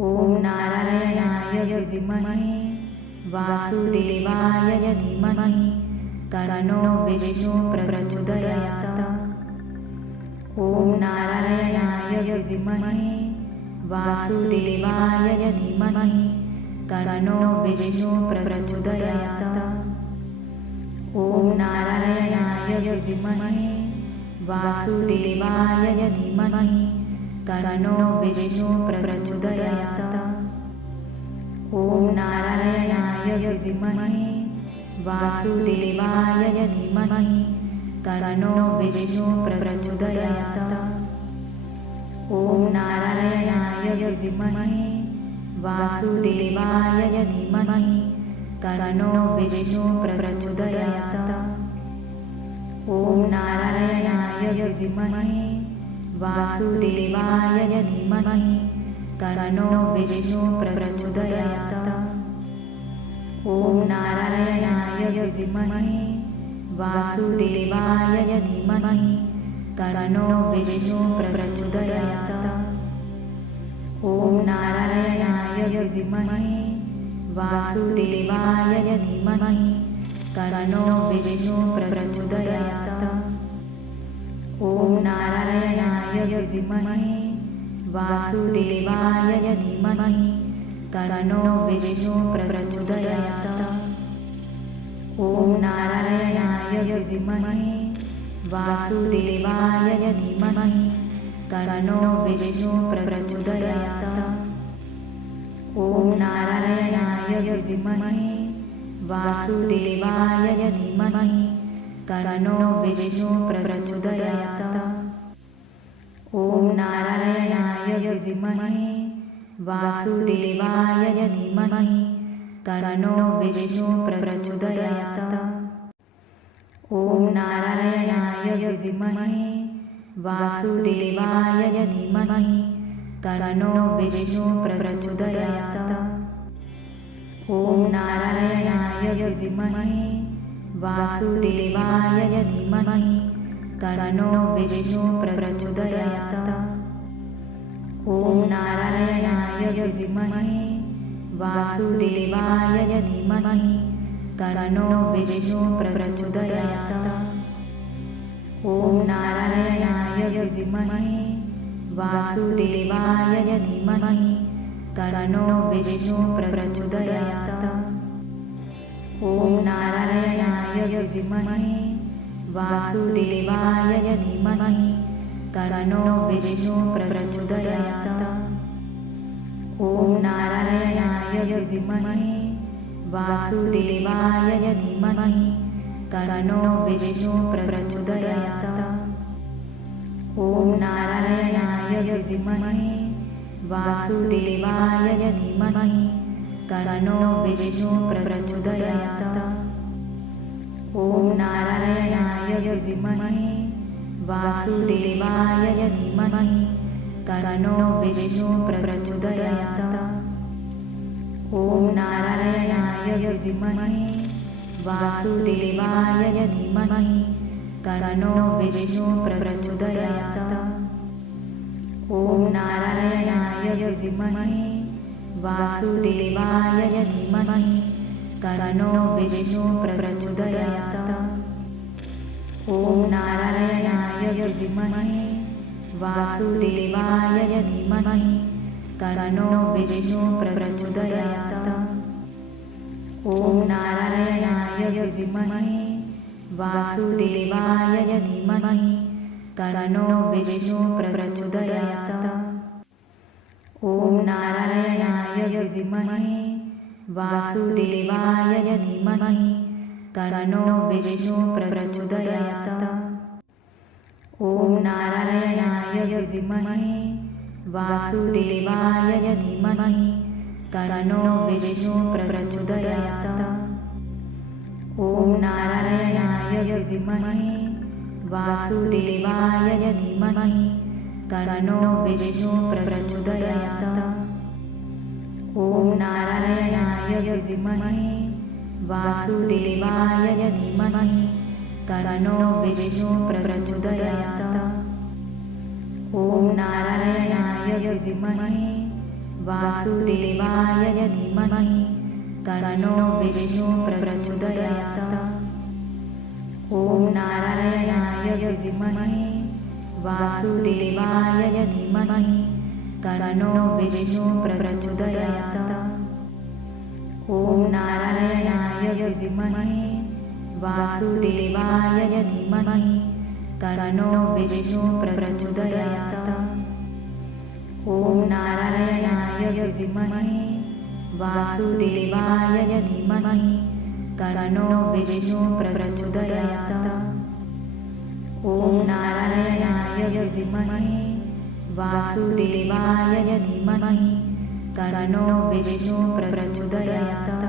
ॐ नारायणाय विद्महे वासुदेवाय धीमहि तन्नो विष्णुः प्रचोदयात्। ॐ नारायणाय विद्महे वासुदेवाय धीमहि तन्नो विष्णुः प्रचोदयात्। ॐ नारायणाय विद्महे वासुदेवाय धीमहि तन्नो विष्णुः प्रचोदयात्। ॐ नारायणाय विद्महे वासुदेवाय धीमहि तन्नो विष्णुः प्रचोदयात्। ॐ नारायणाय विद्महे वासुदेवाय धीमहि तन्नो विष्णुः प्रचोदयात्। ॐ नारायणाय विद्महे वासुदेवाय धीमहि तन्नो विष्णुः प्रचोदयात्। ॐ नारायणाय विद्महे वासुदेवाय धीमहि तन्नो विष्णुः प्रचोदयात्। ॐ नारायणाय विद्महे वासुदेवाय धीमहि तन्नो विष्णुः प्रचोदयात्। ॐ नारायणाय विद्महे वासुदेवाय धीमहि तन्नो विष्णुः प्रचोदयात्। ॐ नारायणाय विद्महे वासुदेवाय धीमहि तन्नो विष्णुः प्रचोदयात्। ॐ नारायणाय विद्महे वासुदेवाय धीमहि तन्नो विष्णुः प्रचोदयात्। ॐ नारायणाय विद्महे वासुदेवाय धीमहि तन्नो विष्णुः प्रचोदयात्। ॐ नारायणाय विद्महे वासुदेवाय धीमहि तन्नो विष्णुः प्रचोदयात्। ॐ नारायणाय विद्महे वासुदेवाय धीमहि तन्नो विष्णुः प्रचोदयात्। ॐ नारायणाय विद्महे वासुदेवाय धीमहि तन्नो विष्णुः प्रचोदयात्। ॐ नारायणाय विद्महे वासुदेवाय धीमहि तन्नो विष्णुः प्रचोदयात्। ॐ नारायणाय विद्महे वासुदेवाय धीमहि तन्नो विष्णुः प्रचोदयात्। ॐ नारायणाय विद्महे वासुदेवाय धीमहि तन्नो विष्णुः प्रचोदयात्। ॐ नारायणाय विद्महे वासुदेवाय धीमहि तन्नो विष्णुः प्रचोदयात्। ॐ नारायणाय विद्महे वासुदेवाय धीमहि तन्नो विष्णुः प्रचोदयात्। ॐ नारायणाय विद्महे वासुदेवाय धीमहि तन्नो विष्णुः प्रचोदयात्। ॐ नारायणाय विद्महे वासुदेवाय धीमहि तन्नो विष्णुः प्रचोदयात्। ॐ नारायणाय विद्महे वासुदेवाय धीमहि तन्नो विष्णुः प्रचोदयात्। ॐ नारायणाय विद्महे वासुदेवाय धीमहि तन्नो विष्णुः प्रचोदयात्। ॐ नारायणाय विद्महे वासुदेवाय धीमहि तन्नो विष्णुः प्रचोदयात्। ॐ नारायणाय विद्महे वासुदेवाय धीमहि तन्नो विष्णुः प्रचोदयात्। ॐ नारायणाय विद्महे वासुदेवाय धीमहि तन्नो विष्णुः प्रचोदयात्। ॐ नारायणाय विद्महे वासुदेवाय धीमहि तन्नो विष्णुः प्रचोदयात्। ॐ नारायणाय विद्महे वासुदेवाय धीमहि तन्नो विष्णु प्रचोदयात्। ॐ नारायणाय विद्महे वासुदेवाय धीमहि तन्नो विष्णु प्रचोदयात्। ॐ नारायणाय विद्महे वासुदेवाय धीमहि तन्नो विष्णु प्रचोदयात्। ॐ नारायणाय विद्महे वासुदेवाय धीमहि तन्नो विष्णु प्रचोदयात्। ॐ नारायणाय विद्महे वासुदेवाय धीमहि तन्नो विष्णु प्रचोदयात्।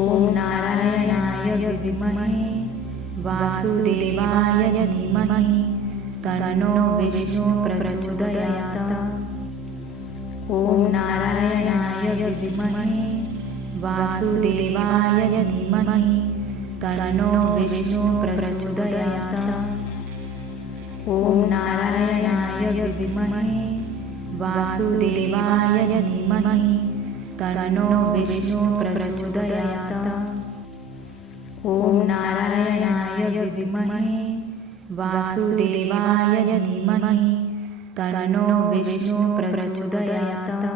ॐ नारायणाय विद्महे वासुदेवाय धीमहि तन्नो विष्णु प्रचोदयात्। ॐ नारायणाय विद्महे वासुदेवाय धीमहि तन्नो विष्णु प्रचोदयात्। ॐ नारायणाय विद्महे वासुदेवाय धीमहि तन्नो विष्णु प्रचोदयात्। ॐ नारायणाय विद्महे वासुदेवाय धीमहि तन्नो विष्णु प्रचोदयात्।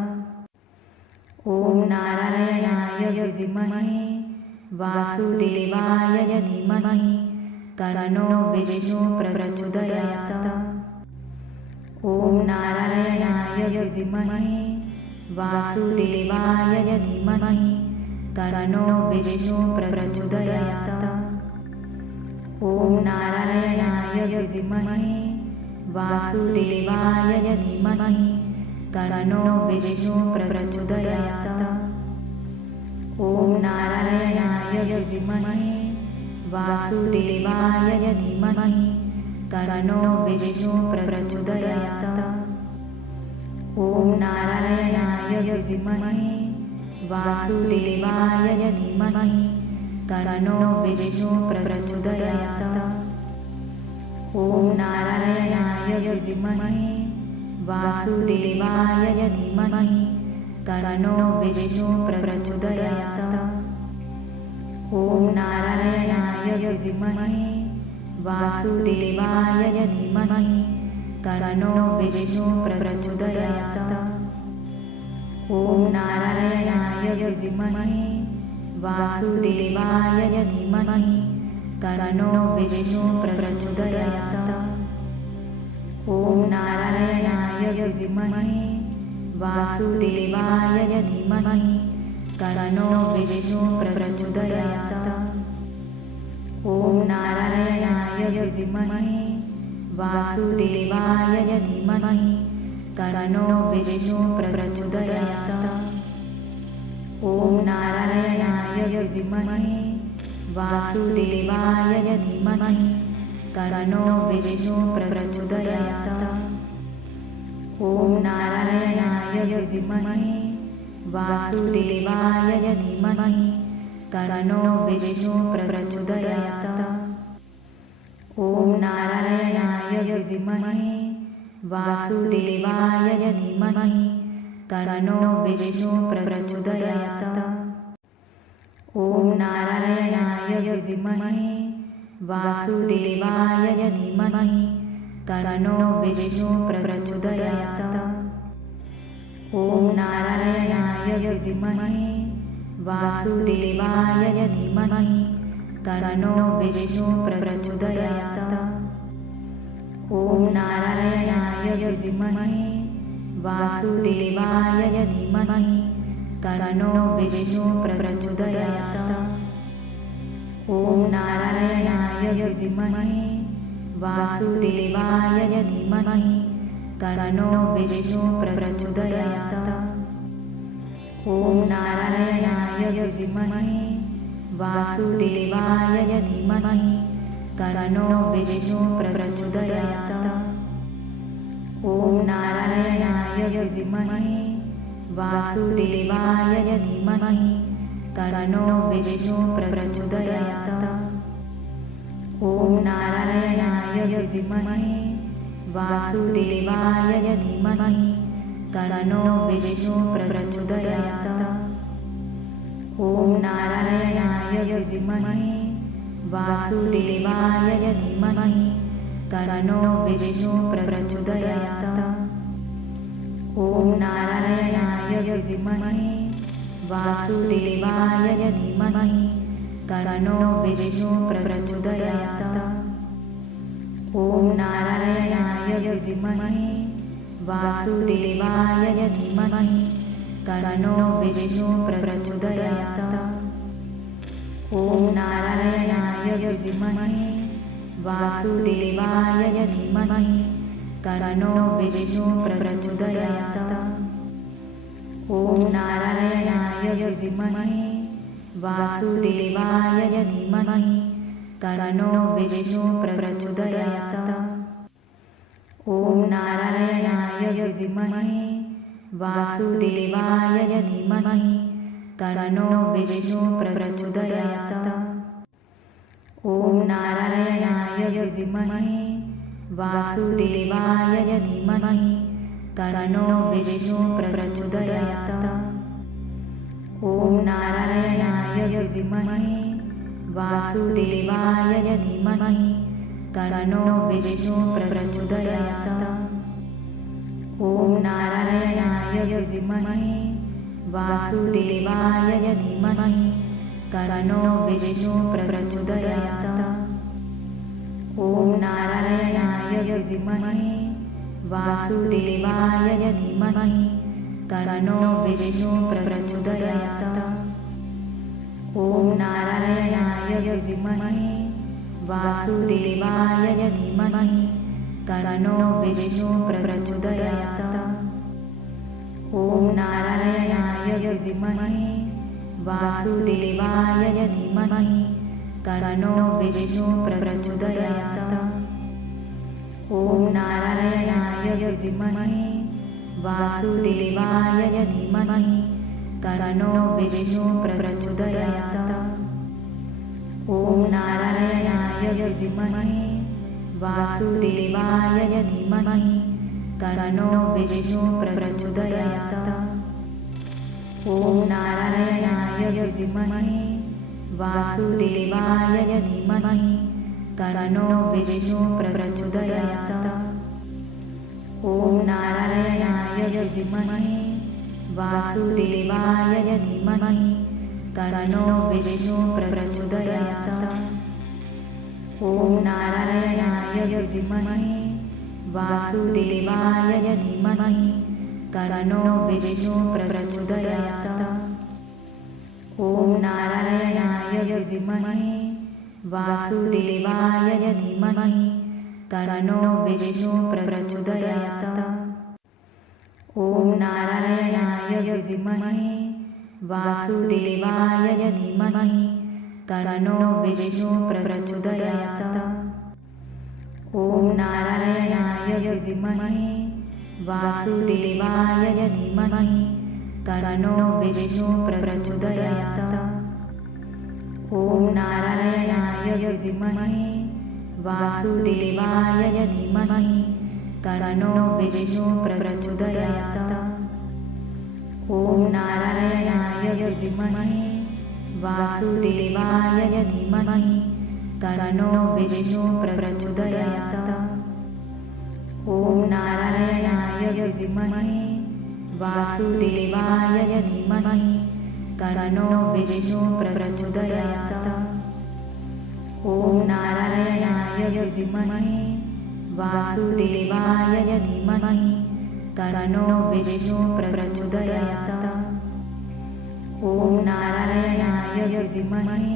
ॐ नारायणाय विद्महे वासुदेवाय धीमहि तन्नो विष्णु प्रचोदयात्। ॐ नारायणाय विद्महे वासुदेवाय धीमहि तन्नो विष्णु प्रचोदयात्। ॐ नारायणाय विद्महे वासुदेवाय धीमहि तन्नो विष्णु प्रचोदयात्। ॐ नारायणाय विद्महे वासुदेवाय धीमहि तन्नो विष्णु प्रचोदयात्। ॐ नारायणाय विद्महे वासुदेवाय धीमहि तन्नो विष्णु प्रचोदयात्। ॐ नारायणाय विद्महे वासुदेवाय धीमहि तन्नो विष्णु प्रचोदयात्। ॐ नारायणाय विद्महे वासुदेवाय धीमहि तन्नो विष्णु प्रचोदयात्। ॐ नारायणाय विद्महे वासुदेवाय धीमहि तन्नो विष्णु प्रचोदयात्। ॐ नारायणाय विद्महे वासुदेवाय धीमहि तन्नो विष्णु प्रचोदयात्। ॐ नारायणाय विद्महे वासुदेवाय धीमहि तन्नो विष्णु प्रचोदयात्। ॐ नारायणाय विद्महे वासुदेवाय धीमहि तन्नो विष्णु प्रचोदयात्। ॐ नारायणाय विद्महे वासुदेवाय धीमहि तन्नो विष्णु प्रचोदयात्। ॐ नारायणाय विद्महे वासुदेवाय धीमहि तन्नो विष्णु प्रचोदयात्। ॐ नारायणाय विद्महे वासुदेवाय धीमहि तन्नो विष्णु प्रचोदयात्। ॐ नारायणाय विद्महे वासुदेवाय धीमहि तन्नो विष्णु प्रचोदयात्। ॐ नारायणाय विद्महे वासुदेवाय धीमहि तन्नो विष्णु प्रचोदयात्। ॐ नारायणाय विद्महे वासुदेवाय धीमहि तन्नो विष्णु प्रचोदयात्। ॐ नारायणाय विद्महे वासुदेवाय धीमहि तन्नो विष्णु प्रचोदयात्। ॐ नारायणाय विद्महे वासुदेवाय धीमहि तन्नो विष्णु प्रचोदयात्। ॐ नारायणाय विद्महे वासुदेवाय धीमहि तन्नो विष्णु प्रचोदयात्। ॐ नारायणाय विद्महे वासुदेवाय धीमहि तन्नो विष्णु प्रचोदयात्। ॐ नारायणाय विद्महे वासुदेवाय धीमहि तन्नो विष्णु प्रचोदयात्। ॐ नारायणाय विद्महे वासुदेवाय धीमहि तन्नो विष्णु प्रचोदयात्। ॐ नारायणाय विद्महे वासुदेवाय धीमहि तन्नो विष्णु प्रचोदयात्। ॐ नारायणाय विद्महे वासुदेवाय धीमहि तन्नो विष्णु प्रचोदयात्। ॐ नारायणाय विद्महे वासुदेवाय धीमहि तन्नो विष्णु प्रचोदयात्। ॐ नारायणाय विद्महे वासुदेवाय धीमहि तन्नो विष्णु प्रचोदयात्। ॐ नारायणाय विद्महे वासुदेवाय धीमहि तन्नो विष्णु प्रचोदयात्। ॐ नारायणाय विद्महे वासुदेवाय धीमहि तन्नो विष्णु प्रचोदयात्। ॐ नारायणाय विद्महे वासुदेवाय धीमहि तन्नो विष्णु प्रचोदयात्। ॐ नारायणाय विद्महे वासुदेवाय धीमहि तन्नो विष्णु प्रचोदयात्। ॐ नारायणाय विद्महे वासुदेवाय धीमहि तन्नो विष्णु प्रचोदयात्। ॐ नारायणाय विद्महे वासुदेवाय धीमहि तन्नो विष्णु प्रचोदयात्। ॐ नारायणाय विद्महे वासुदेवाय धीमहि तन्नो विष्णु प्रचोदयात्। ॐ नारायणाय विद्महे वासुदेवाय धीमहि तन्नो विष्णु प्रचोदयात्। ॐ नारायणाय विद्महे वासुदेवाय धीमहि तन्नो विष्णु प्रचोदयात्। ॐ नारायणाय विद्महे वासुदेवाय धीमहि तन्नो विष्णु प्रचोदयात्। ॐ नारायणाय विद्महे वासुदेवाय धीमहि तन्नो विष्णु प्रचोदयात्। ॐ नारायणाय विद्महे वासुदेवाय धीमहि तन्नो विष्णु प्रचोदयात्। ॐ नारायणाय विद्महे वासुदेवाय धीमहि तन्नो विष्णु प्रचोदयात्। ॐ नारायणाय विद्महे वासुदेवाय धीमहि तन्नो विष्णु प्रचोदयात्। ॐ नारायणाय विद्महे वासुदेवाय धीमहि तन्नो विष्णु प्रचोदयात्। ॐ नारायणाय विद्महे वासुदेवाय धीमहि तन्नो विष्णु प्रचोदयात्। ॐ नारायणाय विद्महे वासुदेवाय धीमहि तन्नो विष्णु प्रचोदयात्। ॐ नारायणाय विद्महे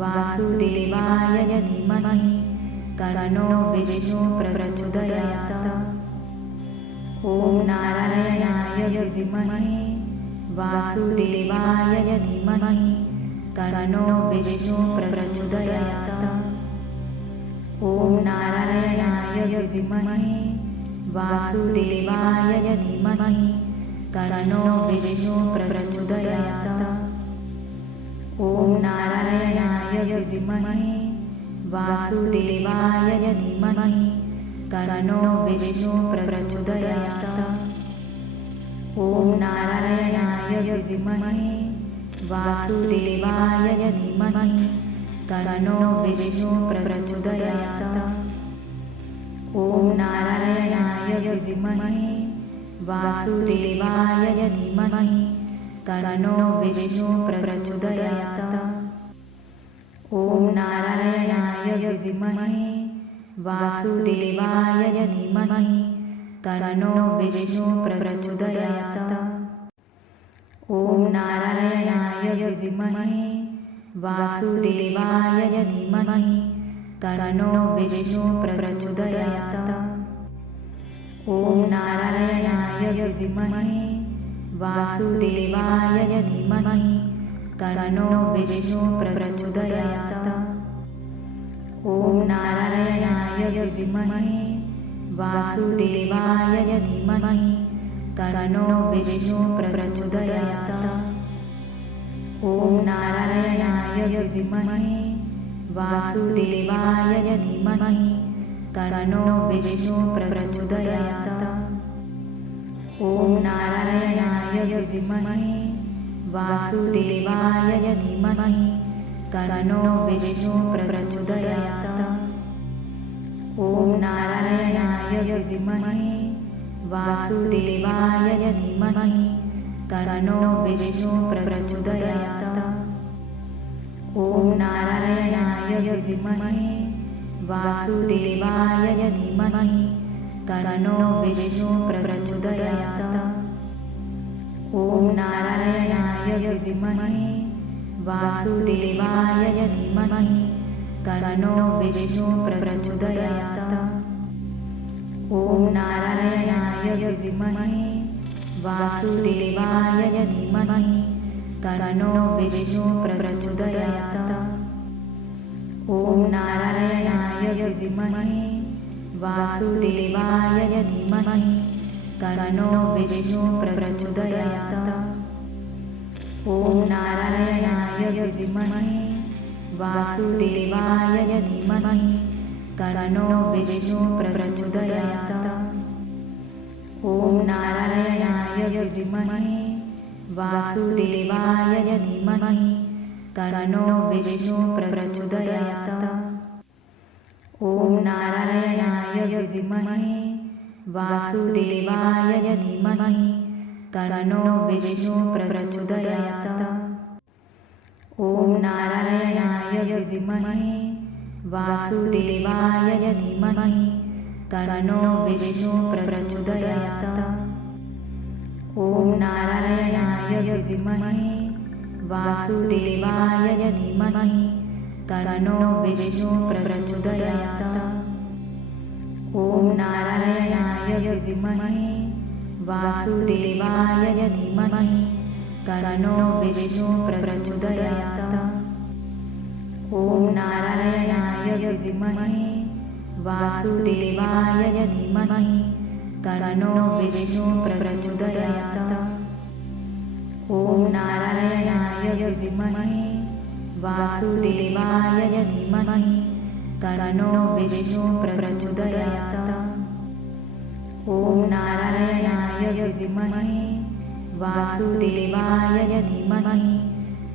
वासुदेवाय धीमहि तन्नो विष्णु प्रचोदयात्। ॐ नारायणाय विद्महे वासुदेवाय धीमहि तन्नो विष्णु प्रचोदयात्। ॐ नारायणाय विद्महे वासुदेवाय धीमहि तन्नो विष्णु प्रचोदयात्। ॐ नारायणाय विद्महे वासुदेवाय धीमहि तन्नो विष्णु प्रचोदयात्। ॐ नारायणाय विद्महे वासुदेवाय धीमहि तन्नो विष्णुः प्रचोदयात्। ॐ नारायणाय विद्महे वासुदेवाय धीमहि तन्नो विष्णुः प्रचोदयात्। ॐ नारायणाय विद्महे वासुदेवाय धीमहि तन्नो विष्णुः प्रचोदयात्। ॐ नारायणाय विद्महे वासुदेवाय धीमहि तन्नो विष्णुः प्रचोदयात्। ॐ नारायणाय विद्महे वासुदेवाय धीमहि तन्नो विष्णुः प्रचोदयात्। ॐ नारायणाय विद्महे वासुदेवाय धीमहि तन्नो विष्णुः प्रचोदयात्। ॐ नारायणाय विद्महे वासुदेवाय धीमहि तन्नो विष्णुः प्रचोदयात्। ॐ नारायणाय विद्महे वासुदेवाय धीमहि तन्नो विष्णुः प्रचोदयात्। ॐ नारायणाय विद्महे वासुदेवाय धीमहि तन्नो विष्णुः प्रचोदयात्। ॐ नारायणाय विद्महे वासुदेवाय धीमहि तन्नो विष्णुः प्रचोदयात्। ॐ नारायणाय विद्महे वासुदेवाय धीमहि तन्नो विष्णुः प्रचोदयात्। ॐ नारायणाय विद्महे वासुदेवाय धीमहि तन्नो विष्णुः प्रचोदयात्। ॐ नारायणाय विद्महे वासुदेवाय धीमहि तन्नो विष्णुः प्रचोदयात्। ॐ नारायणाय विद्महे वासुदेवाय धीमहि तन्नो विष्णुः प्रचोदयात्। ॐ नारायणाय विद्महे वासुदेवाय धीमहि तन्नो विष्णुः प्रचोदयात्। ॐ नारायणाय विद्महे वासुदेवाय धीमहि तन्नो विष्णुः प्रचोदयात्। ॐ नारायणाय विद्महे वासुदेवाय धीमहि तन्नो विष्णुः प्रचोदयात्। ॐ नारायणाय विद्महे वासुदेवाय धीमहि तन्नो विष्णुः प्रचोदयात्। ॐ नारायणाय विद्महे वासुदेवाय धीमहि तन्नो विष्णुः प्रचोदयात्। ॐ नारायणाय विद्महे वासुदेवाय धीमहि तन्नो विष्णुः प्रचोदयात्। ॐ नारायणाय विद्महे वासुदेवाय धीमहि तन्नो विष्णुः प्रचोदयात्। ॐ नारायणाय विद्महे वासुदेवाय धीमहि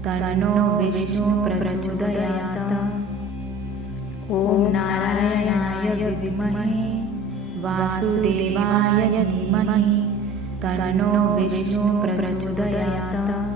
तन्नो विष्णुः प्रचोदयात्। ॐ नारायणाय विद्महे वासुदेवाय धीमहि तन्नो विष्णुः प्रचोदयात्।